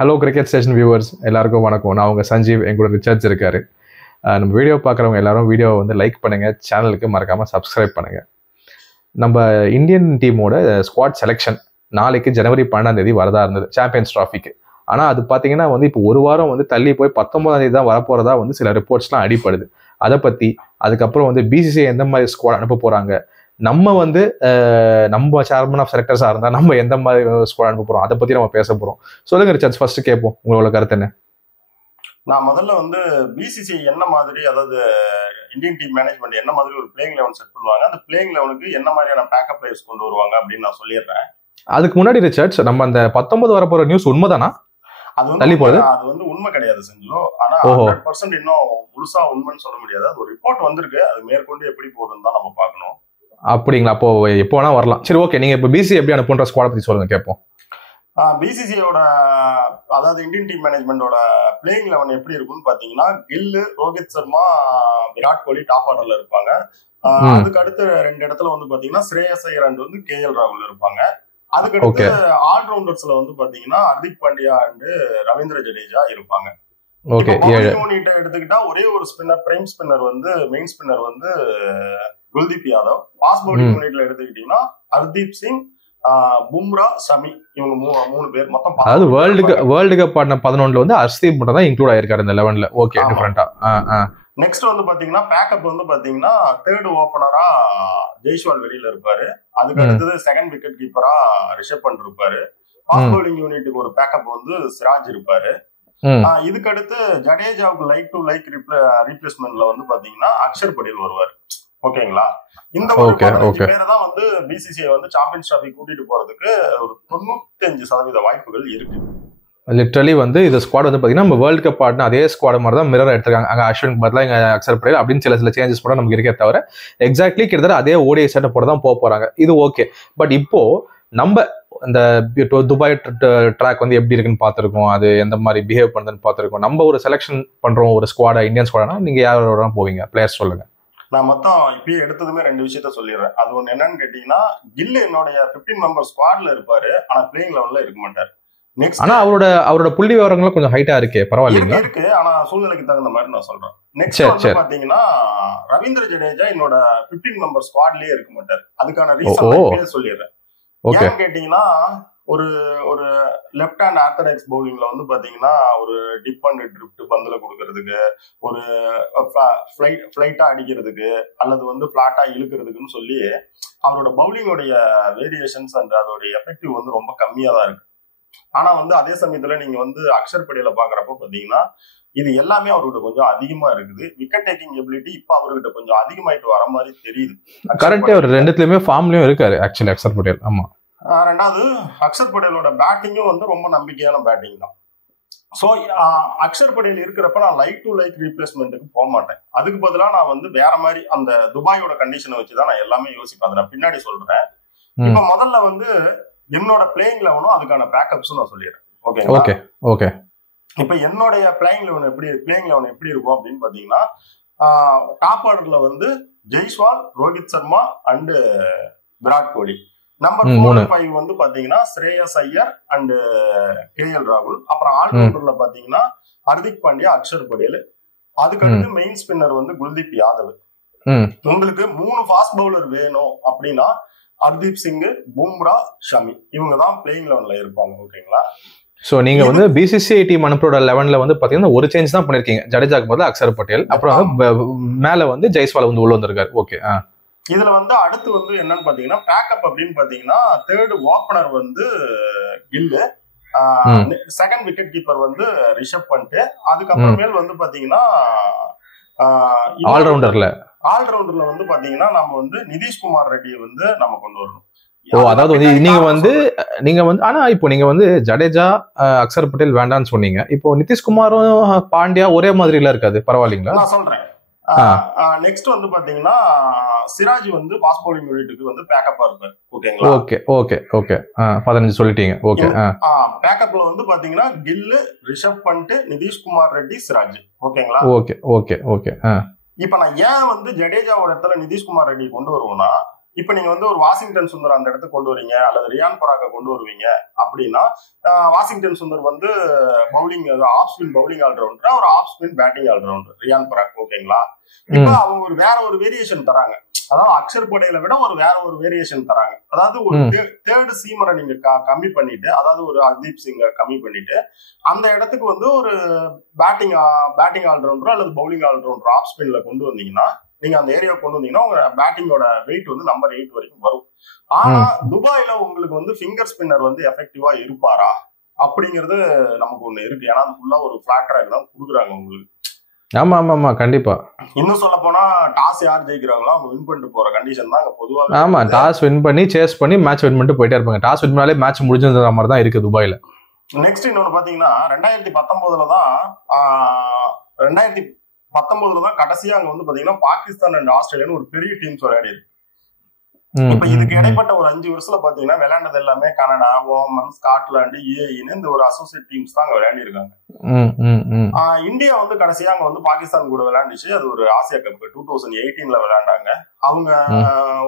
Hello cricket station viewers எல்லாருக்கும் வணக்கம். நான் உங்கள் சஞ்சீவ், எங்களோட ரிச்சர்ட்ஸ் இருக்காரு. நம்ம வீடியோ பார்க்குறவங்க எல்லாரும் வீடியோ லைக் பண்ணுங்கள், சேனலுக்கு மறக்காமல் சப்ஸ்கிரைப் பண்ணுங்கள். நம்ம இந்தியன் டீமோட ஸ்குவாட் செலெக்ஷன் நாளைக்கு ஜனவரி 12 வரதா இருந்தது சாம்பியன்ஸ் ட்ராஃபிக்கு. ஆனால் அது பார்த்தீங்கன்னா இப்போ ஒரு வாரம் தள்ளி போய் 19 தான் வரப்போகிறதா சில ரிப்போர்ட்ஸ்லாம் அடிப்படுது. அதை பற்றி அதுக்கப்புறம் பிசிசிஐ எந்த மாதிரி ஸ்குவாட் அனுப்ப போகிறாங்க, நம்ம நம்ம சேர்மன் ஆஃப் செலக்டர்ஸாக இருந்தால் நம்ம எந்த மாதிரி ஸ்குவாட் அனுப்ப போகிறோம், அதை பற்றி நம்ம பேச போகிறோம். சொல்லுங்க ரிச்சர்ட்ஸ், ஃபர்ஸ்ட் கேட்போம் உங்களோட கருத்து என்ன? நான் முதல்ல பிசிசிஐ என்ன மாதிரி, அதாவது இந்தியன் டீம் மேனேஜ்மெண்ட் என்ன மாதிரி ஒரு பிளேயிங் லெவன் செட் பண்ணுவாங்க, அந்த பிளேயிங் லெவனுக்கு என்ன மாதிரியான பேக்கப் பிளேயர்ஸ் கொண்டு வருவாங்க அப்படின்னு நான் சொல்லிடுறேன். அதுக்கு முன்னாடி ரிச்சர்ட்ஸ், நம்ம அந்த 19 வரப்போற நியூஸ் உண்மைதானா? அது உண்மை கிடையாது செஞ்சு. ஆனா 100% இன்னும் முழுசா உண்மைன்னு சொல்ல முடியாது. அது ஒரு ரிப்போர்ட் வந்திருக்கு, அது மேற்கொண்டு எப்படி போகுதுன்னு தான் நம்ம பார்க்கணும். அப்படிங்களா? அப்போ எப்போ வேணா வரலாம். சரி, ஓகே. நீங்க இப்போ பிசிசிஐ எப்படி அனுப்புன்ற ஸ்குவாட் பத்தி சொல்லுங்க, கேட்போம். பிசிசிஐயோட அதாவது இந்தியன் டீம் மேனேஜ்மெண்டோட பிளேயிங் லெவன் எப்படி இருக்குன்னு பாத்தீங்கன்னா, கில்லு, ரோஹித் சர்மா, விராட் கோலி டாப் ஆர்டர்ல இருப்பாங்க. அதுக்கு அடுத்து 2 இடத்துல பாத்தீங்கன்னா ஸ்ரேயஸ் ஐயர் அண்ட் கேஎல் ராகுல் இருப்பாங்க. அதுக்கடுத்து ஆல்ரவுண்டர்ஸ்ல பாத்தீங்கன்னா ஹர்திக் பாண்டியா அண்ட் ரவீந்திர ஜடேஜா இருப்பாங்க. யூனிட்டை எடுத்துக்கிட்டா ஒரே ஒரு spinner, prime spinner main spinner Kuldeep Yadav. Fast bowling யூனிட்ல எடுத்துக்கிட்டீங்கன்னா ஹர்தீப் சிங், பும்ரா, ஷமி, இவங்க 3 பேர் மொத்தம். அதாவது வேர்ல்டு கப் ஆடின 11ல ஹர்தீப் மட்டும் தான் இன்க்ளூட் ஆயிருக்காரு இந்த 11ல. ஓகே, டிஃபரண்டா. நெக்ஸ்ட் பாத்தீங்கன்னா பேக்கப் பாத்தீங்கன்னா தேர்ட் ஓபனரா ஜெய்ஸ்வால் வெளியில இருப்பாரு. அதுக்கு அடுத்தது செகண்ட் விக்கெட் கீப்பரா ரிஷப் பண்ட் இருப்பாரு. ஃபாஸ்ட் பவுலிங் யூனிட்டுக்கு ஒரு பேக்கப் சிராஜ் இருப்பாரு. இதுக்கு அடுத்து ஜடேஜாவுக்கு லைக் ரீப்ளேஸ்மெண்ட்ல பாத்தீங்கன்னா அக்ஷர் படேல் வருவாரு. ஓகேங்களா? இந்த ஒரு 15 பேரை தான் பிசிசிஐ சாம்பியன்ஸ் டிராஃபி கூட்டிட்டு போறதுக்கு ஒரு 95% வாய்ப்புகள் இருக்கு. லிட்டரலி இது ஸ்குவாட் பாத்தீங்கன்னா நம்ம வேர்ல்டு கப் ஆடின அதே ஸ்குவாட் மாதிரி தான் மிரர் எடுத்துருக்காங்க. அங்கே அஸ்வினுக்கு பதிலாக இங்கே அக்ஷர் படேல் அப்படின்னு சில சேஞ்சஸ் கூட நமக்கு இருக்கே தவிர எக்ஸாக்ட்லி கிட்டத்தட்ட அதே ஓடிஐ செட்டப் போட தான் போறாங்க. இது ஓகே. பட் இப்போ நம்ம இந்த துபாய் ட்ராக் எப்படி இருக்குன்னு பார்த்துருக்கோம், அது எந்த மாதிரி பிஹேவ் பண்ணுதுன்னு பார்த்துருக்கோம். நம்ம ஒரு செலெக்ஷன் பண்றோம் ஒரு ஸ்குவாடா, இந்தியன் ஸ்குவாடா, நீங்க யாரோட போவீங்க? பிளேயர்ஸ் சொல்லுங்க. நான் மொத்தம் இப்பயே எடுத்ததுமே 2 விஷயத்த சொல்லிடுறேன். அது ஒண்ணு என்னன்னு கேட்டீங்கன்னா, கில் என்னுடைய 15 மெம்பர் ஸ்குவாட்ல இருப்பாரு, ஆனா பிளேயிங் லெவல்ல இருக்க மாட்டாரு. நெக்ஸ்ட் ஆனா அவரோட புள்ளி விவரங்களும் கொஞ்சம் ஹைட்டா இருக்கே, பரவாயில்லைங்களா? இருக்கு, ஆனா சூழ்நிலைக்கு தகுந்த மாதிரி நான் சொல்றேன். நெக்ஸ்ட் பாத்தீங்கன்னா ரவீந்திர ஜடேஜா என்னோட 15 மெம்பர் ஸ்குவாட்லயே இருக்க மாட்டாரு. அதுக்கான ரீசன் சொல்லிடுறேன். ஏன்னு கேட்டீங்கன்னா, ஒரு ஒரு லெஃப்ட் ஹேண்ட் ஆர்த்தடாக்ஸ் பவுலிங்ல பாத்தீங்கன்னா ஒரு டிப் அண்ட் ட்ரிப்ட் பந்துல கொடுக்கறதுக்கு, ஒரு ஃபிளைட்டா அடிக்கிறதுக்கு, அல்லது பிளாட்டா இழுக்கிறதுக்குன்னு சொல்லி அவரோட பவுலிங்கோடைய வேரியேஷன்ஸ் அண்ட் அதோட எஃபெக்டிவ் ரொம்ப கம்மியா தான் இருக்கு. ஆனா அதே சமயத்துல நீங்க அக்ஷர் படேல பாக்குறப்ப பாத்தீங்கன்னா இது எல்லாமே அவர்கிட்ட கொஞ்சம் அதிகமா இருக்குது. விக்கெட் டேக்கிங் எபிலிட்டி இப்ப அவர்கிட்ட கொஞ்சம் அதிகமாயிட்டு வர மாதிரி தெரியுது. கரெக்டா அவர் ரெண்டுத்துலயுமே ஃபார்ம்லயும் இருக்காரு ஆக்சுவலி அக்ஷர் படேல். ஆமா. ரெண்டாவது அக்ஷர் படேலோட பேட்டிங்கும் ரொம்ப நம்பிக்கையான பேட்டிங் தான். ஸோ அக்ஷர் படேல் இருக்கிறப்ப நான் லைக் டு லைக் ரீப்ளேஸ்மெண்ட்டுக்கு போக மாட்டேன். அதுக்கு பதிலாக நான் வேற மாதிரி அந்த துபாயோட கண்டிஷனை வச்சுதான் நான் எல்லாமே யோசிப்பேன். அதை நான் பின்னாடி சொல்றேன். இப்ப முதல்ல என்னோட பிளேயிங் லெவனும் அதுக்கான பேக்கப்ஸும் நான் சொல்லிடுறேன். Okay okay. இப்ப என்னுடைய பிளேயிங் லெவன் எப்படி இருக்கும் அப்படின்னு பாத்தீங்கன்னா, டாப் ஆர்டர்ல ஜெய்ஸ்வால், ரோஹித் சர்மா அண்ட் விராட் கோலி. நம்பர் 4 5 பாத்தீங்கன்னா ஸ்ரேயஸ் ஐயர் அண்ட் கேஎல் ராகுல். அப்புறம் ஆல்ரவுண்டர்ல பாத்தீங்கன்னா ஹர்திக் பாண்டியா, அக்ஷர் படேல். அதுக்கு அடுத்து மெயின் ஸ்பின்னர் குல்தீப் யாதவ். உங்களுக்கு 3 ஃபாஸ்ட் பவுலர் வேணும் அப்படின்னா ஹர்தீப் சிங், பும்ரா, ஷமி, இவங்க தான் பிளேயிங் லெவன்ல இருப்பாங்க. ஓகேங்களா? சோ நீங்க பிசிசிஐ டீம் அனுப்புற 11ல பாத்தீங்கன்னா ஒரு சேஞ்ச் தான் பண்ணிருக்கீங்க. ஜடேஜாக்கு பதிலா அக்ஷர் படேல், அப்புறம் மேல ஜெய்ஸ்வால் உள்ள வந்திருக்காரு. ஓகே. இதுல அடுத்து என்னன்னு பாத்தீங்கன்னா பேக்கப் அப்படின்னு பாத்தீங்கன்னா third opener Gill, second wicket keeper Rishabh Pant. அதுக்கப்புறமேல் பாத்தீங்கன்னா ஆல்ரவுண்டர்ல பாத்தீங்கன்னா நம்ம நிதிஷ்குமார் ரெட்டியை நம்ம கொண்டு வரணும். அதாவது நீங்க ஆனா இப்போ நீங்க ஜடேஜா, அக்ஷர் படேல் வேண்டாம்னு சொன்னீங்க. இப்போ நிதிஷ்குமாரும் பாண்டியா ஒரே மாதிரில இருக்காது, பரவாயில்லைங்களா? நான் சொல்றேன். நெக்ஸ்ட் பாத்தீங்கன்னா சிராஜ் ஃபாஸ்ட் பவுலிங் யூனிட்டுக்கு பேக்கப்பா இருப்பாரு. ஓகேங்களா? Okay okay okay. 15 சொல்லிட்டீங்க. ஓகே. பேக்கப்ல பாத்தீங்கன்னா கில்லு, ரிஷப் பண்ட், நிதிஷ்குமார் ரெட்டி, சிராஜ். ஓகேங்களா? Okay okay okay. இப்ப நான் ஏன் ஜடேஜாவோட இடத்துல நிதிஷ்குமார் ரெட்டி கொண்டு வருவேன்னா, இப்ப நீங்க வந்து ஒரு வாஷிங்டன் சுந்தர் அந்த இடத்துக்கு கொண்டு வரீங்க அல்லது ரியான் பராக கொண்டு வருவீங்க அப்படின்னா வாஷிங்டன் சுந்தர் வந்து bowling off spin bowling allrounder, ஒரு off spin batting allrounder Riyan Parag. ஓகேங்களா? இப்ப அவங்க ஒரு வேற ஒரு வேரியேஷன் தராங்க. அதாவது அக்ஷர் படேலை விட வேற ஒரு வேரியேஷன் தராங்க. அதாவது ஒரு தேர்டு சீமரை நீங்க கம்மி பண்ணிட்டு, அதாவது ஒரு ஹர்தீப் சிங்கை கம்மி பண்ணிட்டு அந்த இடத்துக்கு வந்து ஒரு பேட்டிங் ஆல்ரவுண்டர் அல்லது பவுலிங் ஆல்ரவுண்டர் ஆஃப் ஸ்பின்ல கொண்டு வந்தீங்கன்னா, நீங்க அந்த ஏரியா கொண்டு வந்தீங்கன்னா உங்க பேட்டிங்கோட வெயிட் வந்து நம்பர் 8 வரைக்கும் வரும். ஆனா துபாயில உங்களுக்கு வந்து ஃபிங்கர் ஸ்பின்னர் வந்து எஃபெக்டிவா இருப்பாரா அப்படிங்கிறது நமக்கு ஒண்ணு இருக்கு. ஏன்னா அது ஃபுல்லா ஒரு ஃபிளாட் ட்ராக் தான் கொடுக்குறாங்க உங்களுக்கு. ஆமா ஆமா ஆமா கண்டிப்பா. இன்னும் சொல்ல போனா டாஸ் யார் ஜெயிக்கிறாங்களோ அவங்க வின் பண்ணிட்டு போற கண்டிஷன் தான் பொதுவாக. ஆமா, டாஸ் வின் பண்ணி சேஸ் பண்ணி மேட்ச் வின் பண்ணிட்டு போயிட்டே இருப்பாங்க. டாஸ் வின் பண்ணாலே மேட்ச் முடிஞ்சது மாதிரி தான் இருக்கு துபாயில. நெக்ஸ்ட் இன்னொன்னு பாத்தீங்கன்னா 2019 தான் கடைசியா அங்க வந்து பாத்தீங்கன்னா பாகிஸ்தான் அண்ட் ஆஸ்திரேலியான்னு ஒரு பெரிய டீம்ஸ் விளையாடி இருக்கு. இப்ப இதுக்கு இடைப்பட்ட ஒரு 5 வருஷத்துல பாத்தீங்கன்னா விளையாண்டது எல்லாமே கனடா, ஓமன், ஸ்காட்லாந்து, UAE இந்த ஒரு அசோசியேட் டீம்ஸ் தான் அங்க விளையாடி இருக்காங்க. இந்தியா வந்து கடைசியா அங்க வந்து பாகிஸ்தான் கூட விளையாண்டுச்சு. அது ஒரு ஆசியா கப் 2018ல விளையாண்டாங்க. அவங்க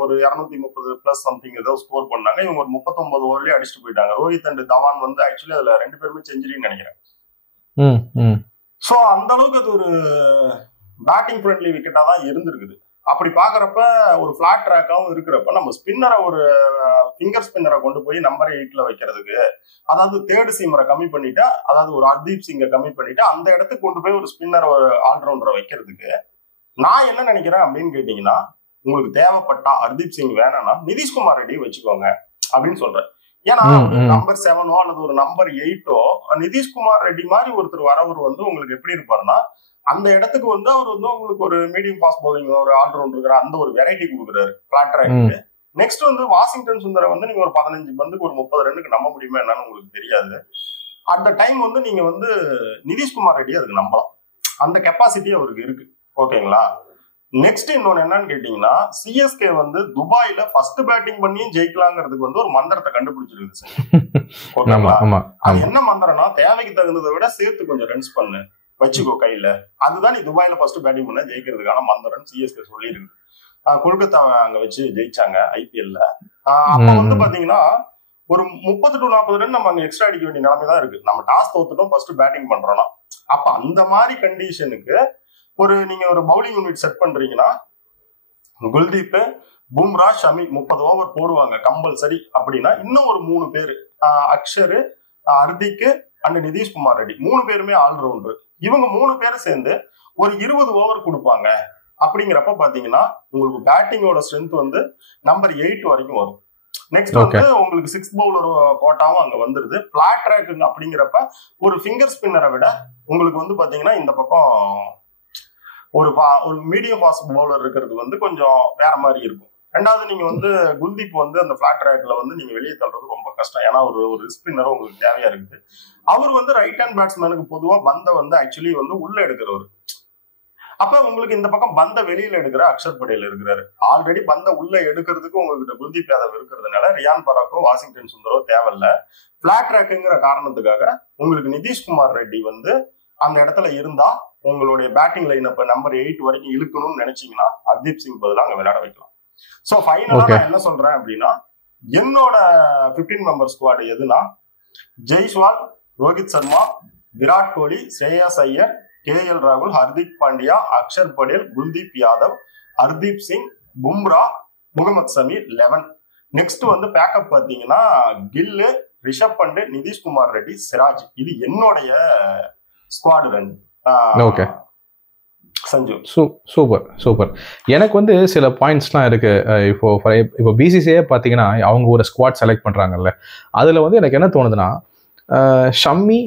ஒரு 230 பிளஸ் சம்திங் ஏதோ ஸ்கோர் பண்ணாங்க. இவங்க ஒரு 39 ஓவர்லயே அடிச்சுட்டு போயிட்டாங்க. ரோஹித் அண்ட் தவான் வந்து ஆக்சுவலி அதுல 2 பேருமே செஞ்சுரின்னு நினைக்கிறேன். சோ அந்த அளவுக்கு அது ஒரு பேட்டிங் ஃப்ரெண்ட்லி விக்கெட்டா தான் இருந்திருக்குது. அப்படி பாக்குறப்ப ஒரு பிளாட் ட்ராக்காவும் இருக்கிறப்ப நம்ம ஸ்பின்னரை ஒரு ஃபிங்கர் ஸ்பின்னரை கொண்டு போய் நம்பர் 8ல வைக்கிறதுக்கு, அதாவது தேர்ட் சீமரை கம்மி பண்ணிட்டு, அதாவது ஒரு ஹர்தீப் சிங்கை கம்மி பண்ணிட்டு அந்த இடத்துக்கு கொண்டு போய் ஒரு ஸ்பின்னர் ஒரு ஆல்ரவுண்டரை வைக்கிறதுக்கு நான் என்ன நினைக்கிறேன் அப்படின்னு கேட்டீங்கன்னா, உங்களுக்கு தேவைப்பட்டா ஹர்தீப் சிங் வேணாம்னா நிதிஷ்குமார் ரெட்டி வச்சுக்கோங்க அப்படின்னு சொல்றேன். ஏன்னா நம்பர் 7ஓ அல்லது ஒரு நம்பர் 8ஓ நிதிஷ்குமார் ரெட்டி மாதிரி ஒருத்தர் வரவர் வந்து உங்களுக்கு எப்படி இருப்பாருன்னா, அந்த இடத்துக்கு வந்து அவர் வந்து உங்களுக்கு ஒரு மீடியம் ஃபாஸ்ட் பவுலிங் ஒரு ஆல்ரவுண்டர் அந்த ஒரு வெரைட்டி கொடுக்குறாரு பிளாட் ட்ராக்கு. நெக்ஸ்ட் வந்து வாஷிங்டன் சுந்தரை வந்து நீங்க ஒரு 15 பந்துக்கு ஒரு 30 ரன்னுக்கு நம்ப முடியுமா என்னன்னு உங்களுக்கு தெரியாது. அந்த டைம் வந்து நீங்க வந்து நிதிஷ்குமார் ரெட்டி அதுக்கு நம்பலாம். அந்த கெப்பாசிட்டி அவருக்கு இருக்கு. ஓகேங்களா? நெக்ஸ்ட் இன்னொன்னு என்னன்னு கேட்டீங்கன்னா, சிஎஸ்கே வந்து துபாயில ஃபர்ஸ்ட் பேட்டிங் பண்ணியும் ஜெயிக்கலாங்கிறதுக்கு வந்து ஒரு மந்திரத்தை கண்டுபிடிச்சிருக்கு சார். ஓகேங்களா? அது என்ன மந்திரம்னா, தேவைக்கு தகுந்ததை விட சேர்த்து கொஞ்சம் ரன்ஸ் பண்ணு வச்சுக்கோ கையில. அதுதான் நீ துபாயில ஃபர்ஸ்ட் பேட்டிங் பண்ண ஜெயிக்கிறதுக்கான மந்திரம் சிஎஸ்கே சொல்லி இருக்கு. கொல்கத்தா அங்க வச்சு ஜெயிச்சாங்க ஐபிஎல்ல. அப்ப வந்து பாத்தீங்கன்னா ஒரு 30 to 40 ரன் நம்ம அங்க எக்ஸ்ட்ரா அடிக்க வேண்டிய நிலைமை தான் இருக்கு. நம்ம டாஸ் தோத்துட்டோம், ஃபர்ஸ்ட் பேட்டிங் பண்றோம்னா. அப்ப அந்த மாதிரி கண்டிஷனுக்கு ஒரு நீங்க ஒரு பவுலிங் யூனிட் செட் பண்றீங்கன்னா, குல்தீப், பும்ரா, ஷமி 30 ஓவர் போடுவாங்க கம்பல்சரி. அப்படின்னா இன்னும் ஒரு 3 பேரு, அக்ஷர், ஹர்திக் அண்ட் நிதிஷ்குமார் ரெட்டி 3 பேருமே ஆல்ரவுண்டர். இவங்க 3 பேரும் சேர்ந்து ஒரு 20 ஓவர் கொடுப்பாங்க. அப்படிங்கிறப்ப பாத்தீங்கன்னா உங்களுக்கு பேட்டிங்கோட ஸ்ட்ரென்த் வந்து நம்பர் 8 வரைக்கும் வரும். நெக்ஸ்ட் வந்து உங்களுக்கு 6 பவுலர் கோட்டாவும் அங்க வந்துருது. பிளாட் ட்ராக் அப்படிங்கிறப்ப ஒரு ஃபிங்கர் ஸ்பின்னரை விட உங்களுக்கு வந்து பாத்தீங்கன்னா இந்த பக்கம் ஒரு மீடியம் ஃபாஸ்ட் பவுலர் இருக்கிறது வந்து கொஞ்சம் வேற மாதிரி இருக்கும். ரெண்டாவது நீங்க வந்து குல்தீப் வந்து அந்த பிளாட் ட்ராக்ல வந்து நீங்க வெளியே தள்ளுறது ரொம்ப கஷ்டம். ஏன்னா ஒரு ஸ்பின்னர் உங்களுக்கு தேவையா இருக்குது. அவர் வந்து ரைட் ஹேண்ட் பேட்ஸ்மேனுக்கு பொதுவா பந்த வந்து ஆக்சுவலி வந்து உள்ள எடுக்கிறவர். அப்ப உங்களுக்கு இந்த பக்கம் பந்த வெளியில எடுக்கிற அக்ஷர் படேல் இருக்கிறாரு. ஆல்ரெடி பந்த உள்ள எடுக்கிறதுக்கு உங்ககிட்ட குல்தீப் யாதவ் இருக்கிறதுனால ரியான் பராக்கோ வாஷிங்டன் சுந்தரோ தேவையில்ல. பிளாட் ட்ராக்குங்கிற காரணத்துக்காக உங்களுக்கு நிதிஷ்குமார் ரெட்டி வந்து அந்த இடத்துல இருந்தா உங்களுடைய பேட்டிங் லைன் அப்ப நம்பர் 8 வரைக்கும் இழுக்கணும்னு நினைச்சீங்கன்னா ஹர்தீப் சிங் பதிலா அங்க விளையாட வைக்கலாம். சோ ஃபைனலா நான் என்ன சொல்றேன் அப்படின்னா, என்னோட 15 மெம்பர் ஸ்குவாட் எதுனா ஜெய்ஸ்வால், ரோஹித் சர்மா, விராட் கோலி, ஸ்ரேயாஸ் ஐயர், KL ராகுல், ஹர்திக் பாண்டியா, அக்ஷர் படேல், குல்தீப் யாதவ், ஹர்தீப் சிங், பும்ரா, முகமது ஷமி 11. நெக்ஸ்ட் வந்து பேக்கப் பாத்தீங்கன்னா கில்லு, ரிஷப் பண்ட், நிதிஷ்குமார் ரெட்டி, சிராஜ். இது என்னுடைய squad run. Okay Sanju, super super. எனக்கு வந்து சில பாயிண்ட்ஸ்லாம் இருக்கு. இப்போ பிசிசிஐ பார்த்தீங்கன்னா அவங்க ஒரு ஸ்குவாட் செலக்ட் பண்ணுறாங்கல்ல, அதில் வந்து எனக்கு என்ன தோணுதுன்னா, ஷம்மி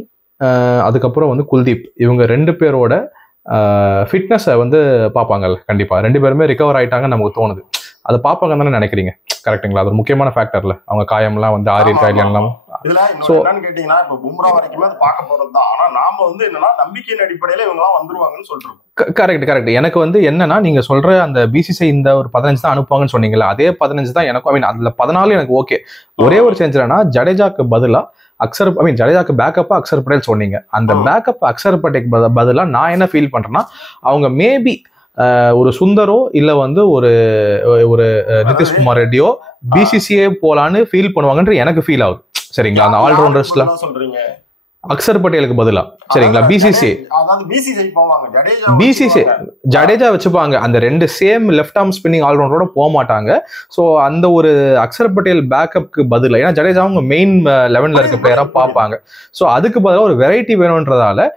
அதுக்கப்புறம் வந்து குல்தீப் இவங்க 2 பேரோட ஃபிட்னஸை வந்து பார்ப்பாங்கல்ல. கண்டிப்பாக 2 பேருமே ரிகவர் ஆகிட்டாங்கன்னு நமக்கு தோணுது. அதை பார்ப்பாங்கன்னு தானே நினைக்கிறீங்க? கரெக்டுங்களா? அது ஒரு முக்கியமான ஃபேக்டர்ல. அவங்க காயம்லாம் வந்து ஆறியிருக்கா இல்லையாம். இதுல என்னன்னு கேட்டீங்கன்னா, இப்ப பும்ரா வரைக்குமே அது பார்க்க போறதுதான். ஆனா நாம வந்து என்னன்னா நம்பிக்கையின் அடிப்படையில இவங்க எல்லாம் வந்துருவாங்கன்னு சொல்றோம். கரெக்ட். எனக்கு வந்து என்னன்னா, நீங்க சொல்ற அந்த பிசிசிஐ இந்த ஒரு 15 தான் அனுப்புவாங்கன்னு சொன்னீங்களா, அதே 15 தான் எனக்கும். ஐ மீன் அதுல 14 எனக்கு ஓகே. ஒரே ஒரு சேஞ்ச் என்னன்னா, ஜடேஜாக்கு பதிலா ஜடேஜாக்கு பேக்கப்பா அக்ஷர் படேல் சொன்னீங்க. அந்த பேக்கப் அக்ஷர் படேல் பதிலா நான் என்ன ஃபீல் பண்றேன்னா, அவங்க மேபி ஒரு சுந்தரோ இல்ல வந்து ஒரு ஒரு நிதிஷ்குமார் ரெட்டியோ பிசிசிஐ போலான்னு ஃபீல் பண்ணுவாங்கன்ற எனக்கு ஃபீல் ஆகுது. சரிங்களா, அந்த ஆல்ரவுண்டர்ஸ்ல சொல்றீங்க அக்சர் பட்டேலுக்கு பதிலா. சரிங்களா, பிசிசி ஜடேஜா வச்சுப்பாங்க. அந்த ரெண்டு சேம் லெஃப்ட் ஆர்ம் ஸ்பின்னிங் ஆல்ரவுண்டரோட போக மாட்டாங்க. ஸோ அந்த ஒரு அக்சர் பட்டேல் பேக்கப்க்கு பதிலா, ஏன்னா ஜடேஜா அவங்க மெயின் 11ல இருக்க பிளேயரா பார்ப்பாங்க. ஸோ அதுக்கு பதிலாக ஒரு வெரைட்டி வேணும்ன்றதால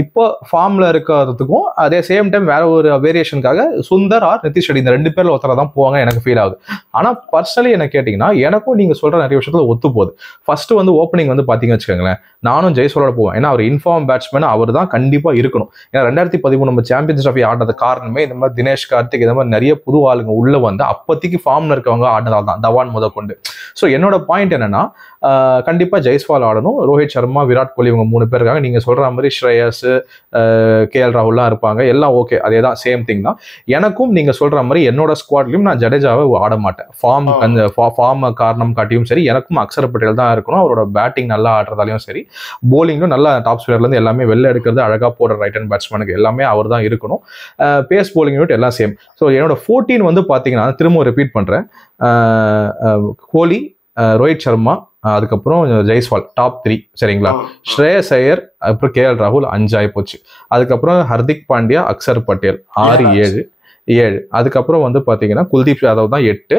இப்போ ஃபார்ம்ல இருக்கிறதுக்கும் அதே சேம் டைம் வேற ஒரு வேரியேஷனுக்காக சுந்தர் ஆர் நிதிஷ் ரெட்டி இந்த 2 பேர்ல ஒருத்தர தான் போவாங்க எனக்கு ஃபீல் ஆகுது. ஆனா பர்சனலி என்ன கேட்டீங்கன்னா எனக்கும் நீங்க சொல்ற நிறைய விஷயத்துல ஒத்து போகுது. ஃபர்ஸ்ட் வந்து ஓப்பனிங் வந்து பாத்தீங்கன்னு வச்சுக்கோங்களேன், நானும் ஜெய்ஸ்வாலோட போவேன். ஏன்னா அவர் இன்ஃபார்ம் பேட்ஸ்மேன், அவர் தான் கண்டிப்பா இருக்கணும். ஏன்னா 2013 நம்ம சாம்பியன்ஸ் ட்ராஃபி ஆடுறது காரணமே இந்த மாதிரி தினேஷ் கார்த்திக் இந்த மாதிரி நிறைய புது ஆளுங்க உள்ள வந்து அப்போதைக்கு ஃபார்ம்ல இருக்கவங்க ஆடினதால் தான், தவான் முதற்கொண்டு. ஸோ என்னோட பாயிண்ட் என்னன்னா கண்டிப்பா ஜெய்ஸ்வால் ஆடணும். ரோஹித் சர்மா, விராட் கோலி இவங்க 3 பேர் இருக்காங்க. நீங்க சொல்ற மாதிரி ஸ்ரேயஸ், KL ராகுல்லாம் இருப்பாங்க. எல்லாம் ஓகே, அதே தான், சேம் திங் தான். எனக்கும் நீங்க சொல்ற மாதிரி என்னோட ஸ்குவாட்லயும் நான் ஜடேஜாவை ஆட மாட்டேன். ஃபார்ம் காரணம் காட்டியும் சரி, எனக்கும் அக்சர் பட்டேல் தான் இருக்கணும். அவரோட பேட்டிங் நல்லா ஆடுறதாலையும் சரி, போலிங்கும் நல்லா டாப் ஸ்பின்னர்ல இருந்து எல்லாமே வெளில எடுக்கிறது, அழகா போடுற ரைட் ஹேண்ட் பேட்ஸ்மேனுக்கு எல்லாமே அவர் தான் இருக்கணும். பேஸ் போலிங் யூனிட் எல்லாம் சேம். ஸோ என்னோட 14 வந்து பாத்தீங்கன்னா திரும்ப ரிப்பீட் பண்றேன், கோலி, ரோஹித் சர்மா, அதுக்கப்புறம் ஜெய்ஸ்வால் டாப் 3. சரிங்களா, ஸ்ரேயஸ் ஐயர், அப்புறம் KL ராகுல் 5 ஆகி போச்சு. அதுக்கப்புறம் ஹர்திக் பாண்டியா, அக்சர் பட்டேல் 6, 7. அதுக்கப்புறம் வந்து பாத்தீங்கன்னா குல்தீப் யாதவ் தான் 8.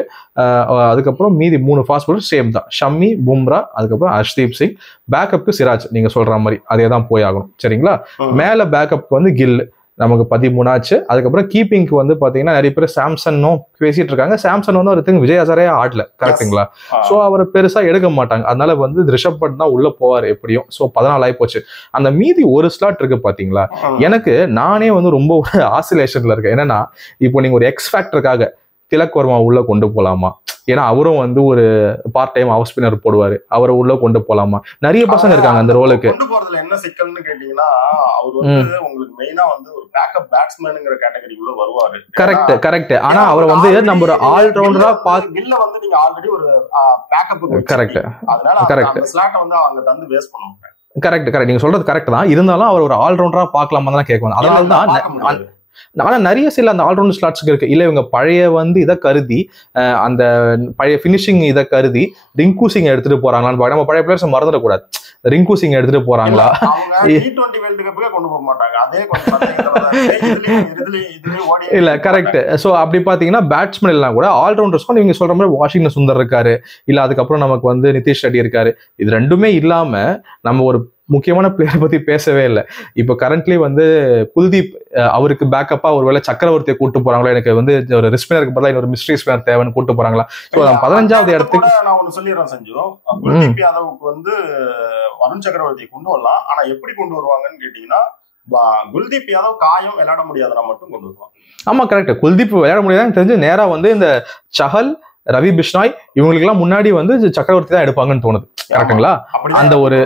அதுக்கப்புறம் மீதி 3 ஃபாஸ்ட் பவுலர் சேம் தான், ஷம்மி, பும்ரா, அதுக்கப்புறம் ஹர்ஷ்தீப் சிங். பேக்கப்க்கு சிராஜ், நீங்க சொல்ற மாதிரி அதே தான் போய் ஆகணும். சரிங்களா, மேல பேக்கப்க்கு வந்து கில் நமக்கு 13 ஆச்சு. அதுக்கப்புறம் கீப்பிங்க்கு வந்து பாத்தீங்கன்னா நிறைய பேர் சாம்சனும் பேசிட்டு இருக்காங்க. சாம்சன் வந்து ஒரு விஜய் ஹசாரே ஆடல, கரெக்டுங்களா? சோ அவரை பெருசா எடுக்க மாட்டாங்க. அதனால வந்து ரிஷப் பண்ட் தான் உள்ள போவார் எப்படியும். சோ 14 ஆகி போச்சு. அந்த மீதி ஒரு ஸ்லாட் இருக்கு பாத்தீங்களா, எனக்கு நானே வந்து ரொம்ப ஒரு ஆசிலேஷன்ல இருக்கேன். என்னன்னா இப்போ நீங்க ஒரு எக்ஸ் ஃபேக்டருக்காக திலக் வர்மா உள்ள கொண்டு போலாமா? ஏன்னா அவரும் வந்து ஒரு பார்ட் டைம் ஆஃப் ஸ்பின்னர் போடுவாரு, அவரை உள்ள கொண்டு போலாமா? நிறைய பசங்க இருக்காங்க அந்த ரோலுக்கு. கொண்டு போறதுல என்ன சிக்கல்னு கேட்டீங்கன்னா, அவர் வந்து உங்களுக்கு மெயினா வந்து ஒரு பேக்கப் பேட்ஸ்மேன்ங்கற கேட்டகரிக்குள்ள வருவாரு. கரெக்ட். ஆனா அவர் வந்து நம்ம ஒரு ஆல் ரவுண்டரா கில்ல வந்து நீங்க ஆல்ரெடி ஒரு பேக்கப்புக்கு கரெக்ட். அதனால அந்த ஸ்லாட் வந்து அவங்க தந்து வேஸ்ட் பண்ணுவாங்க. கரெக்ட். நீங்க சொல்றது கரெக்ட் தான். இருந்தாலும் அவர் ஒரு ஆல் ரவுண்டரா பார்க்கலாமா தான் கேட்கணும். அதனால தான் ஆனா நிறைய சில அந்த ஆல்ரவுண்டர் ஸ்லாட்ஸ்க்கு இருக்கு. இல்ல இவங்க பழைய வந்து இதை கருதி, அந்த பழைய பினிஷிங் இதை கருதி ரிங்கு சிங் எடுத்துட்டு போறாங்களான்னு பாக்க. நம்ம பழைய பிளேயர்ஸ் மறந்துடக்கூடாது. ரிங்கு சிங் எடுத்துட்டு போறாங்களா? இல்ல கரெக்ட். சோ அப்படி பாத்தீங்கன்னா பேட்ஸ்மேன் எல்லாம் கூட ஆல்ரவுண்டர்ஸ்க்கும் நீங்க சொல்ற மாதிரி வாஷிங்டன் சுந்தர் இருக்காரு, இல்ல அதுக்கப்புறம் நமக்கு வந்து நிதிஷ் ரெட்டி இருக்காரு. இது ரெண்டுமே இல்லாம நம்ம ஒரு முக்கியமான பிளேயர் பத்தி பேசவே இல்லை. இப்போ கரண்ட்லி வந்து குல்தீப், அவருக்கு பேக்கப்பா ஒருவேளை சக்கரவர்த்தியை கூட்டு போறாங்களா? எனக்கு வந்து ஒரு ரிஸ்பினருக்கு பதிலாக இன்னொரு மிஸ்ட்ரி ஸ்பின்னர் தேவைன்னு கூட்டு போறாங்களா? 15வது இடத்துக்கு நான் ஒன்னு சொல்லிடுறேன் சஞ்சு. குல்தீப் யாதவுக்கு வந்து வருண் சக்கரவர்த்தியை கொண்டு வரலாம். ஆனா எப்படி கொண்டு வருவாங்கன்னு கேட்டீங்கன்னா, குல்தீப் யாதவ் காயம் விளையாட முடியாதுன்னா மட்டும் கொண்டு வருவாங்க. ஆமா கரெக்ட். குல்தீப் விளையாட முடியாதுன்னு தெரிஞ்சு நேரா வந்து இந்த சஹல், ரவி பிஷ்னாய் இவங்களுக்கு எல்லாம் முன்னாடி வந்து சக்கரவர்த்தி தான் எடுப்பாங்கன்னு தோணுது. கரெக்டுங்களா? அந்த ஒரு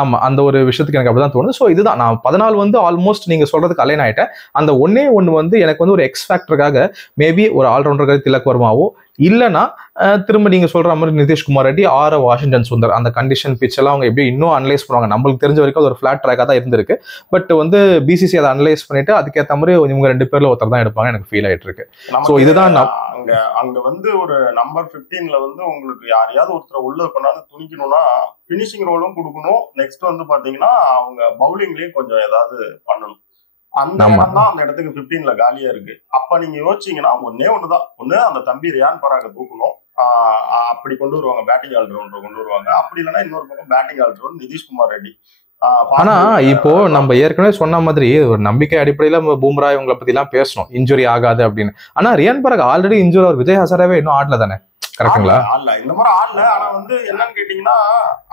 ஆமா, அந்த ஒரு விஷயத்துக்கு எனக்கு அப்படிதான் தோணுது. ஸோ இதுதான் நான் 14 வந்து ஆல்மோஸ்ட் நீங்க சொல்றதுக்கு அலைன் ஆயிட்டேன். அந்த ஒன்னே வந்து எனக்கு வந்து ஒரு எக்ஸ் ஃபேக்டருக்காக மேபி ஒரு ஆல்ரவுண்டருக்காக திலக் வர்மாவோ, இல்லைன்னா திரும்ப நீங்க சொல்ற மாதிரி நிதிஷ்குமார் ரெட்டி, ஆர் வாஷிங்டன் சுந்தர், அந்த கண்டிஷன் பிச் எல்லாம் அவங்க எப்படி இன்னும் அனலைஸ் பண்ணுவாங்க. நம்மளுக்கு தெரிஞ்ச வரைக்கும் அது ஒரு ஃபிளாட் ட்ராக்காக தான் இருந்திருக்கு. பட் வந்து பிசிசி அதை அனலைஸ் பண்ணிட்டு அதுக்கேற்ற மாதிரி இவங்க 2 பேர்ல ஒருத்தர் தான் எடுப்பாங்க எனக்கு ஃபீல் ஆயிட்டு இருக்கு. ஸோ இதுதான் அங்க வந்து ஒரு நம்பர் 15ல வந்து உங்களுக்கு யாரையாவது ஒருத்தர் உள்ள கொண்டாந்து துணிக்கணும்னா பினிஷிங் ரோலும் கொடுக்கணும். நெக்ஸ்ட் வந்து பாத்தீங்கன்னா அவங்க பவுலிங்லயும் கொஞ்சம் ஏதாவது பண்ணணும். அந்த இடம் தான் அந்த இடத்துக்கு 15ல காலியா இருக்கு. அப்ப நீங்க யோசிச்சீங்கன்னா ஒண்ணுதான், அந்த தம்பி ரியான் பராக தூக்கணும். அப்படி கொண்டு வருவாங்க, பேட்டிங் ஆல்ரவுண்டர் கொண்டு வருவாங்க. அப்படி இல்லைன்னா இன்னொரு பக்கம் பேட்டிங் ஆல்ரவுண்டர் நிதிஷ்குமார் ரெட்டி. ஆனா இப்போ நம்ம ஏற்கனவே சொன்ன மாதிரி ஒரு நம்பிக்கை அடிப்படையில பும்ரா இவங்களை பத்தி எல்லாம் பேசணும், இன்ஜுரி ஆகாது அப்படின்னு. ஆனா ரியான் பராக் ஆல்ரெடி இன்ஜுரி, அவர் விஜய் ஹசாராவே இன்னும் ஆடல தானே, கரெக்டுங்களா? ஆடல, இந்த மாதிரி ஆடல. ஆனா வந்து என்னன்னு கேட்டீங்கன்னா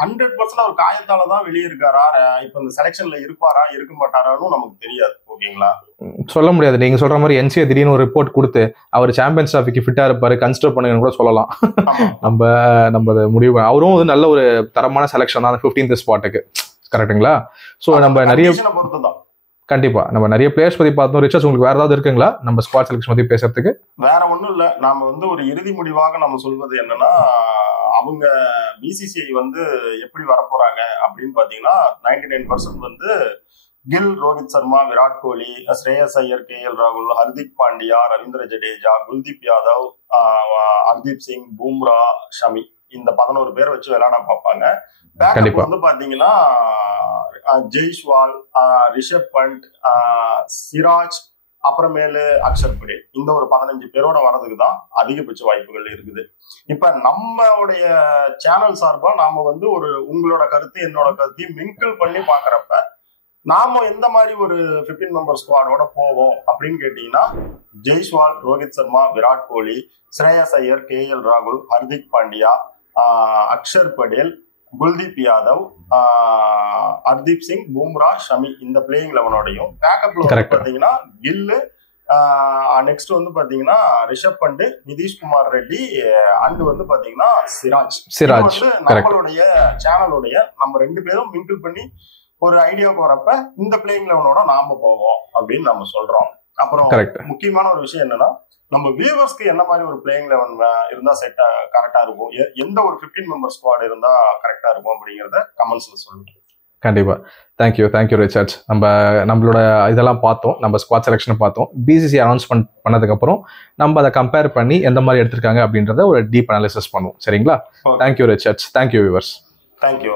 100% அவர் காயத்தாலதான் வெளியே இருக்காரா, இப்ப இந்த செலக்ஷன்ல இருப்பாரா இருக்க மாட்டாரான்னு நமக்கு தெரியாது. ஓகேங்களா, சொல்ல முடியாது. நீங்க சொல்ற மாதிரி NCA திடீர்னு ஒரு ரிப்போர்ட் கொடுத்து அவர் சாம்பியன்ஸ் டிராஃபிக்கு ஃபிட்டா இருப்பாரு, கன்சிடர் பண்ணுங்கன்னு கூட சொல்லலாம். நம்ம முடிவு அவரும் நல்ல ஒரு தரமான செலக்ஷன் தான் 15th ஸ்பாட்டுக்கு, கரெக்டுங்களா? ஸோ நம்ம நிறைய கண்டிப்பா நம்ம நிறைய பிளேயர்ஸ் பத்தி பார்த்தோம். ரிச்சர்ஸ், உங்களுக்கு வேற ஏதாவது இருக்குங்களா நம்ம ஸ்குவாட் செலக்ஷன் பத்தி பேசுறதுக்கு? வேற ஒண்ணும் இல்ல. நாம வந்து ஒரு இறுதி முடிவாக நம்ம சொல்வது என்னன்னா, அவங்க BCCI வந்து எப்படி வரப்போறாங்க அப்படின்னு பாத்தீங்கன்னா 99% வந்து கில், ரோஹித் சர்மா, விராட் கோலி, ஸ்ரேயஸ் ஐயர், KL ராகுல், ஹர்திக் பாண்டியா, ரவீந்திர ஜடேஜா, குல்தீப் யாதவ், ஹர்தீப் சிங், பும்ரா, ஷமி, இந்த 11 பேர் வச்சு விளையாட பார்ப்பாங்க. பேக்கப் வந்து பாத்தீங்கன்னா ஜெய்ஸ்வால், ரிஷப் பண்ட், சிராஜ், அப்புறமேலு அக்ஷர் படேல், இந்த ஒரு 15 பேரோட வர்றதுக்கு தான் அதிகபட்ச வாய்ப்புகள் இருக்குது. இப்ப நம்மளுடைய சேனல் சார்பா நாம வந்து ஒரு உங்களோட கருத்து என்னோட கருத்தையும் மிங்கிள் பண்ணி பாக்குறப்ப நாம எந்த மாதிரி ஒரு 15 மெம்பர் ஸ்குவாடோட போவோம் அப்படின்னு கேட்டீங்கன்னா, ஜெய்ஸ்வால், ரோஹித் சர்மா, விராட் கோலி, ஸ்ரேயஸ் ஐயர், KL ராகுல், ஹர்திக் பாண்டியா, அக்ஷர் படேல், குல்தீப் யாதவ், ஹர்தீப் சிங், பும்ரா, ஷமி, இந்த பிளேயிங் 11ஓடையும் பேக்கப்ல வந்து பாத்தீங்கன்னா கில்லு, நெக்ஸ்ட் வந்து பாத்தீங்கன்னா ரிஷப் பண்ட், நிதிஷ்குமார் ரெட்டி, அண்ட் வந்து பாத்தீங்கன்னா சிராஜ். வந்து நம்மளுடைய சேனலுடைய நம்ம 2 பேரும் மிங்கிள் பண்ணி ஒரு ஐடியாவுக்கு வரப்ப இந்த பிளேயிங் 11ஓட நாம போவோம் அப்படின்னு நம்ம சொல்றோம். அப்புறம் முக்கியமான ஒரு விஷயம் என்னன்னா, நம்ம வியூவர்ஸ்க்கு என்ன மாதிரி ஒரு பிளேயிங் 11 இருந்தா கரெக்டா இருக்கும், எந்த ஒரு 15 மெம்பர் ஸ்குவாட் இருந்தா கரெக்டா இருக்கும் அப்படிங்கறத கமெண்ட்ஸ்ல சொல்லுங்க. கண்டிப்பா. Thank you Richard. நம்மளோட இதெல்லாம் பார்த்தோம், நம்ம ஸ்குவாட் செலெக்ஷன் பார்த்தோம். BCCI அனௌன்ஸ்மெண்ட் பண்ணதுக்கு அப்புறம் நம்ம அதை கம்பேர் பண்ணி எந்த மாதிரி எடுத்திருக்காங்க அப்படின்றத ஒரு டீப் அனாலிசிஸ் பண்ணுவோம். சரிங்களா? Thank you Richard. Thank you viewers. Thank you.